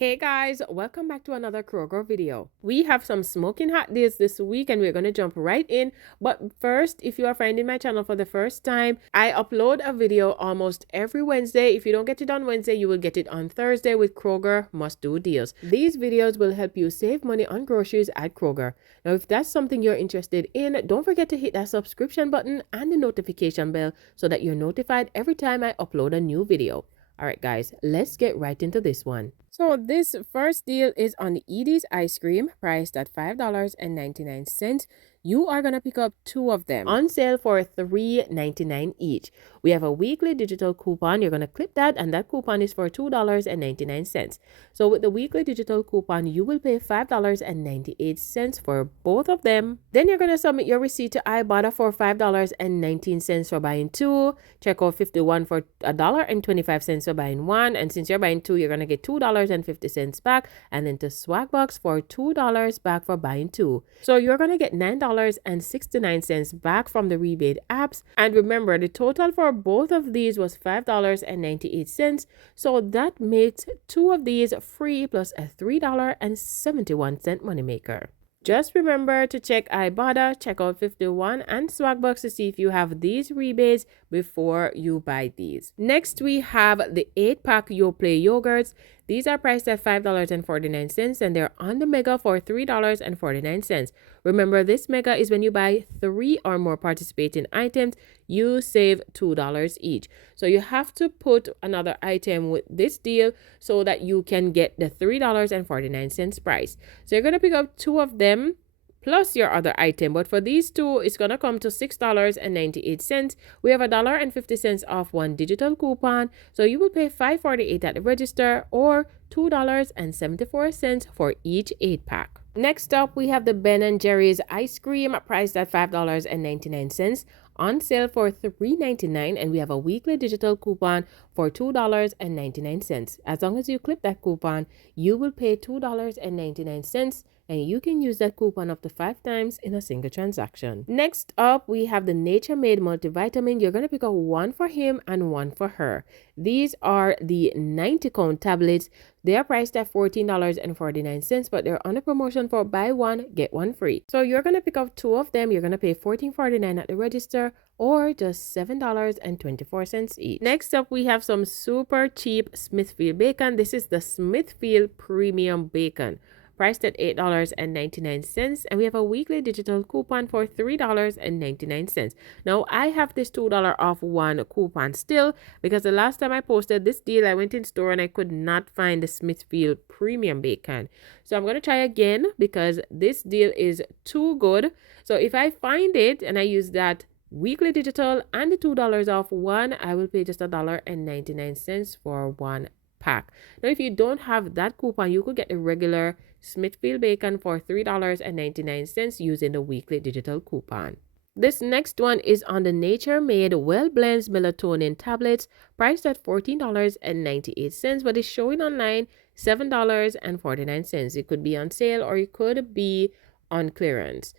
Hey guys, welcome back to another Kroger video. We have some smoking hot deals this week and we're going to jump right in. But first, if you are finding my channel for the first time, I upload a video almost every Wednesday. If you don't get it on Wednesday, you will get it on Thursday with Kroger Must Do Deals. These videos will help you save money on groceries at Kroger. Now, if that's something you're interested in, don't forget to hit that subscription button and the notification bell so that you're notified every time I upload a new video. All right, guys, let's get right into this one. So this first deal is on the Edie's ice cream, priced at $5.99. You are going to pick up two of them on sale for $3.99 each. We have a weekly digital coupon. You're going to clip that, and that coupon is for $2.99. So with the weekly digital coupon, you will pay $5.98 for both of them. Then you're going to submit your receipt to IBOTTA for $5.19 for buying two. Checkout 51 for $1.25 for buying one. And since you're buying two, you're going to get $2.50 back. And then to Swagbucks for $2 back for buying two. So you're going to get $9.69 back from the rebate apps. And remember, the total for both of these was $5.98. So that makes two of these free plus a $3.71 moneymaker. Just remember to check IBOTTA, Checkout 51, and Swagbucks to see if you have these rebates before you buy these. Next, we have the 8-pack Yoplait yogurts. These are priced at $5.49 and they're on the mega for $3.49. Remember, this mega is when you buy 3 or more participating items, you save $2 each. So you have to put another item with this deal so that you can get the $3.49 price. So you're going to pick up two of them plus your other item. But for these two, it's going to come to $6.98. We have $1.50 off one digital coupon. So you will pay $5.48 at the register or $2.74 for each 8-pack. Next up, we have the Ben & Jerry's ice cream priced at $5.99 on sale for $3.99, and we have a weekly digital coupon for $2.99. As long as you clip that coupon, you will pay $2.99, and you can use that coupon up to 5 times in a single transaction. Next up, we have the Nature Made multivitamin. You're going to pick up one for him and one for her. These are the 90-count tablets. They are priced at $14.49, but they're on a promotion for buy one, get one free. So you're going to pick up two of them. You're going to pay $14.49 at the register or just $7.24 each. Next up, we have some super cheap Smithfield bacon. This is the Smithfield Premium Bacon, priced at $8.99, and we have a weekly digital coupon for $3.99. Now, I have this $2 off one coupon still because the last time I posted this deal, I went in store and I could not find the Smithfield Premium Bacon. So I'm going to try again because this deal is too good. So if I find it and I use that weekly digital and the $2 off one, I will pay just $1.99 for one pack. Now, if you don't have that coupon, you could get the regular Smithfield bacon for $3.99 using the weekly digital coupon. This next one is on the Nature Made Well Blends Melatonin tablets, priced at $14.98, but it's showing online $7.49. It could be on sale or it could be on clearance.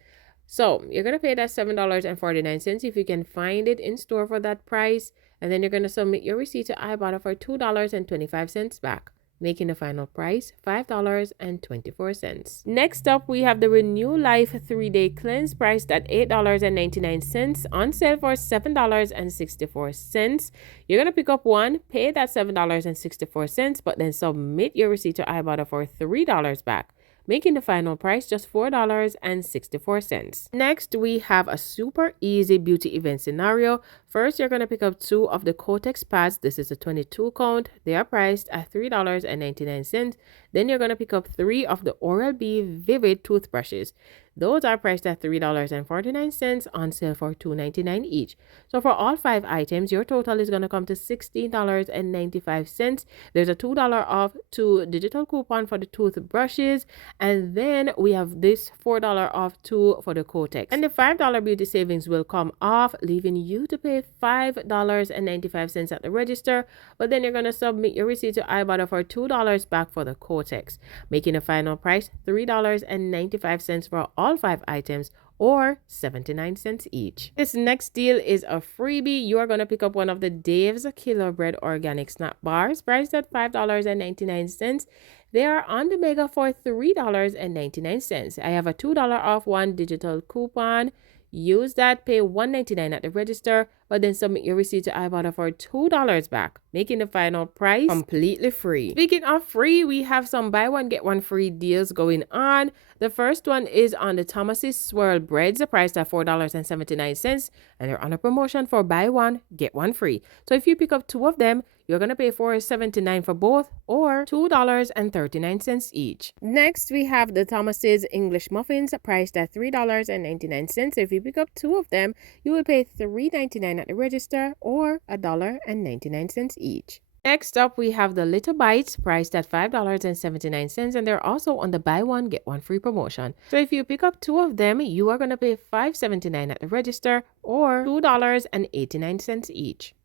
So you're going to pay that $7.49 if you can find it in store for that price. And then you're going to submit your receipt to IBOTTA for $2.25 back, making the final price $5.24. Next up, we have the Renew Life 3-Day Cleanse priced at $8.99 on sale for $7.64. You're going to pick up one, pay that $7.64, but then submit your receipt to IBOTTA for $3 back, making the final price just $4.64. Next, we have a super easy beauty event scenario. First, you're going to pick up two of the Kotex pads. This is a 22 count. They are priced at $3.99. Then you're going to pick up 3 of the Oral-B Vivid toothbrushes. Those are priced at $3.49 on sale for $2.99 each. So for all 5 items, your total is going to come to $16.95. There's a $2 off 2 digital coupon for the toothbrushes. And then we have this $4 off 2 for the Kotex. And the $5 beauty savings will come off, leaving you to pay $5.95 at the register. But then you're going to submit your receipt to IBOTTA for $2 back for the Kotex, making the final price $3.95 for all 5 items or 79 cents each. This next deal is a freebie. You are going to pick up one of the Dave's Killer Bread organic snack bars priced at $5.99. They are on the mega for $3.99. I have a $2 off one digital coupon. Use that, pay $1.99 at the register, but then submit your receipt to IBOTTA for $2 back, making the final price completely free. Speaking of free, we have some buy one get one free deals going on. The first one is on the Thomas's Swirl Breads, priced at $4.79, and they're on a promotion for buy one get one free. So if you pick up two of them, you're going to pay $4.79 for both, or $2.39 each. Next, we have the Thomas's English Muffins, priced at $3.99. So if you pick up two of them, you will pay $3.99 at the register, or $1.99 each. Next up, we have the Little Bites, priced at $5.79, and they're also on the buy one, get one free promotion. So if you pick up two of them, you are going to pay $5.79 at the register, or $2.89 each.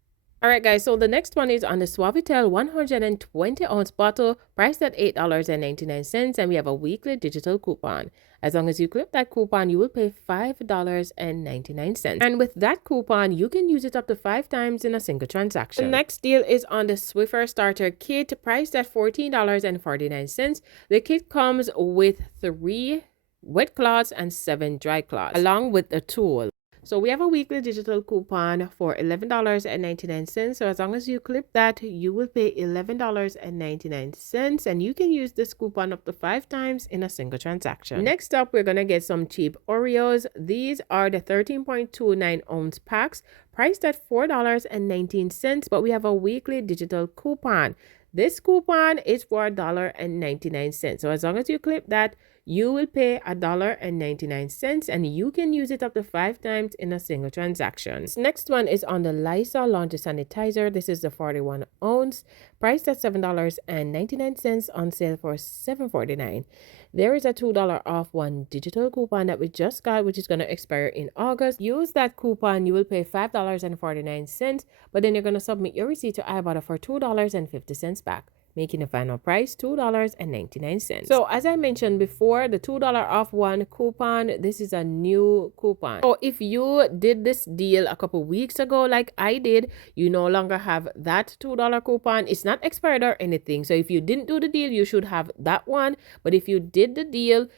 Alright guys, so the next one is on the Suavitel 120-ounce bottle, priced at $8.99, and we have a weekly digital coupon. As long as you clip that coupon, you will pay $5.99. And with that coupon, you can use it up to 5 times in a single transaction. The next deal is on the Swiffer Starter Kit, priced at $14.49. The kit comes with 3 wet cloths and 7 dry cloths, along with a tool. So we have a weekly digital coupon for $11.99. So as long as you clip that, you will pay $11.99, and you can use this coupon up to 5 times in a single transaction. Next up, we're going to get some cheap Oreos. These are the 13.29 ounce packs, priced at $4.19, but we have a weekly digital coupon. This coupon is for $1.99. So as long as you clip that, you will pay $1.99, and you can use it up to 5 times in a single transaction. This next one is on the Lysol Laundry Sanitizer. This is the 41 ounce, priced at $7.99, on sale for $7.49. There is a $2 off one digital coupon that we just got, which is going to expire in August. Use that coupon, you will pay $5.49, but then you're going to submit your receipt to IBOTTA for $2.50 back, making the final price $2.99. So as I mentioned before, the $2 off one coupon, this is a new coupon. So if you did this deal a couple weeks ago like I did, you no longer have that $2 coupon. It's not expired or anything. So if you didn't do the deal, you should have that one. But if you did the deal,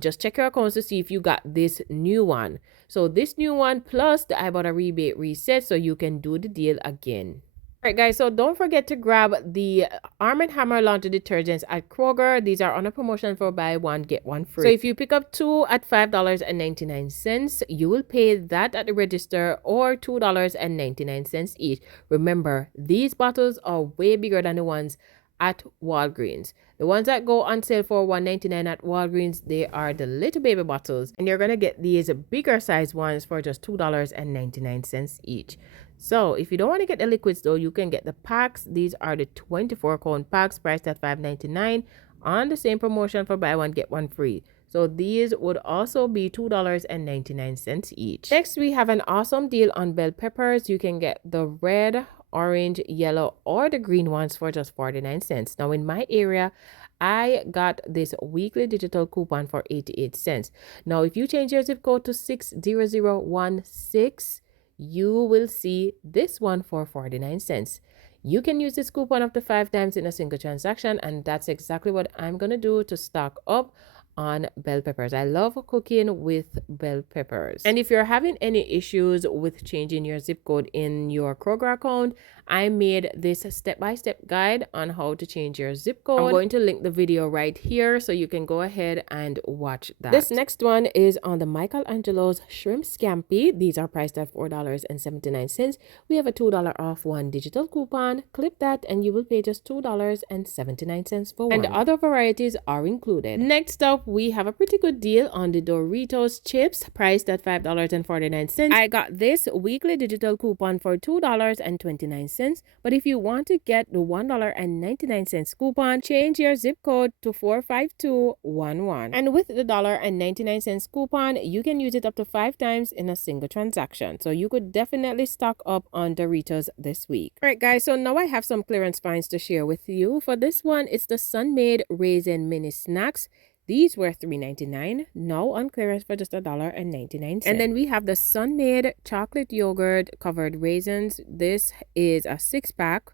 just check your accounts to see if you got this new one. So this new one plus the IBOTTA rebate reset, so you can do the deal again. Alright guys, so don't forget to grab the Arm & Hammer laundry detergents at Kroger. These are on a promotion for buy one, get one free. So if you pick up 2 at $5.99, you will pay that at the register, or $2.99 each. Remember, these bottles are way bigger than the ones at Walgreens. The ones that go on sale for $1.99 at Walgreens, they are the little baby bottles, and you're going to get these bigger size ones for just $2.99 each. So if you don't want to get the liquids though, you can get the packs. These are the 24-count packs, priced at $5.99, on the same promotion for buy one get one free. So these would also be $2.99 each. Next, we have an awesome deal on bell peppers. You can get the red, orange, yellow, or the green ones for just 49 cents. Now in my area, I got this weekly digital coupon for 88 cents. Now if you change your zip code to 60016, you will see this one for 49 cents. You can use this coupon up to 5 times in a single transaction, and that's exactly what I'm going to do to stock up on bell peppers. I love cooking with bell peppers. And if you're having any issues with changing your zip code in your Kroger account, I made this step-by-step guide on how to change your zip code. I'm going to link the video right here so you can go ahead and watch that. This next one is on the Michelangelo's Shrimp Scampi. These are priced at $4.79. We have a $2 off one digital coupon. Clip that and you will pay just $2.79 for one. And the other varieties are included. Next up, we have a pretty good deal on the Doritos chips, priced at $5.49. I got this weekly digital coupon for $2.29. But if you want to get the $1.99 coupon, change your zip code to 45211. And with the $1.99 coupon, you can use it up to 5 times in a single transaction. So you could definitely stock up on Doritos this week. Alright guys, so now I have some clearance finds to share with you. For this one, it's the Sun-Maid Raisin Mini Snacks. These were $3.99, now on clearance for just $1.99. And then we have the Sun-Maid chocolate yogurt covered raisins. This is a 6-pack.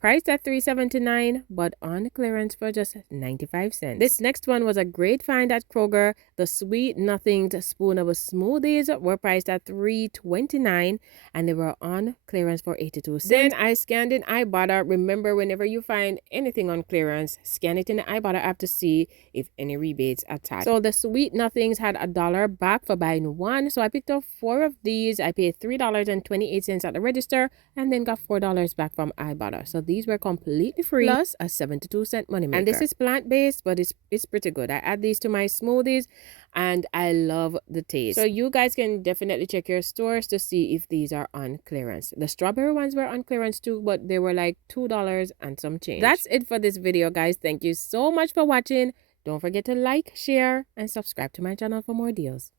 Priced at $3.79, but on clearance for just 95 cents. This next one was a great find at Kroger. The Sweet Nothings spoonable smoothies were priced at $3.29, and they were on clearance for 82 cents. Then I scanned in IBOTTA. Remember, whenever you find anything on clearance, scan it in the IBOTTA app to see if any rebates attached. So the Sweet Nothings had $1 back for buying one, so I picked up 4 of these. I paid $3.28 at the register, and then got $4 back from IBOTTA. So these were completely free, plus a 72-cent money maker. And this is plant-based, but it's pretty good. I add these to my smoothies, and I love the taste. So you guys can definitely check your stores to see if these are on clearance. The strawberry ones were on clearance too, but they were like $2 and some change. That's it for this video, guys. Thank you so much for watching. Don't forget to like, share, and subscribe to my channel for more deals.